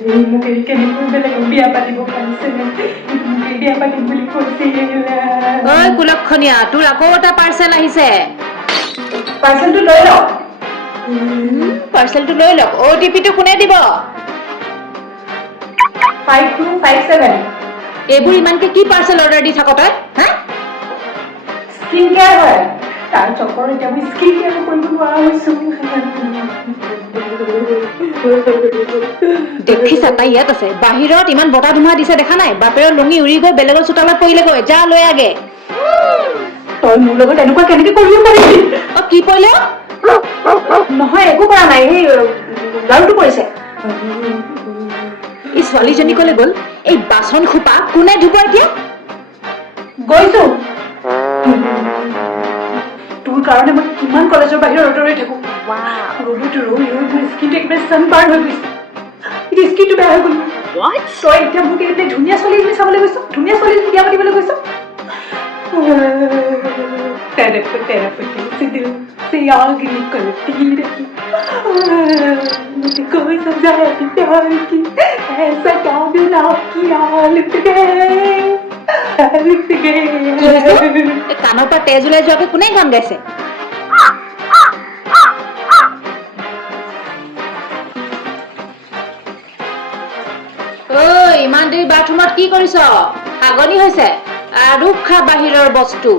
মোক এৰি কেনেকৈ বেলেগক বিয়া পাতিব পাৰিছে মোক এৰি বিয়া পাতিম বুলি কৈছিল ঐ কুলক্ষণীয়া তোৰ আকৌ এটা পাৰ্চেল আহিছে পাৰ্চেলটো লৈ লওক পাৰ্চেলটো লৈ লওক OTP-টো কোনে দিব 5257 এইবোৰ ইমানকে কি পাৰ্চেল অৰ্ডাৰ দি থাক তই হা স্কিন কেয়াৰ হয় তাৰ চকৰ এতিয়া মই স্কিন কেয়াৰ কৰিব নোৱাৰা হৈছো দেখিছা তাই ইয়াত আছে বাহিৰত ইমান বতাহ ধুমুহা দিছে দেখা নাই বাপেৰৰ লুঙি উৰি গৈ বেলেগৰ চোতালত পৰিলেগৈ যা লৈ আগে তই মোৰ লগত এনেকুৱা কেনেকে কৰিব পাৰিবি কি পৰিলে নহয় একো কৰা নাই সেই লাৰুটো পৰিছে এই ছোৱালীজনী কলে গ'ল এই বাচন খোপা কোনে ধুব এতিয়া গৈছো তোৰ কাৰণে মই কিমান কলেজৰ বাহিৰত ৰৈ থাকো ৰ'দত ৰৈ ৰৈ মোৰ স্কিনটো একেবাৰে ছানবাৰ্ণ হৈ গৈছে এতিয়া স্কিনটো বেয়া হৈ গ'ল তই এতিয়া মোক এনে ধুনীয়া ছোৱালী এজনী চাবলৈ গৈছ ধুনীয়া ছোৱালী এজনী বিয়া পাতিবলৈ গৈছ से दिल से आग निकलती रही मुझे कोई समझाया कि प्यार की ऐसा क्या बिना किया लिख गए কাণৰ পৰা তেজ ওলাই যোৱাকে কোনে গান গাইছে ঐ ইমান দেৰি বাথৰুমত কি কৰিছ হাগনি হৈছে আৰু খা বাহিৰৰ বস্তু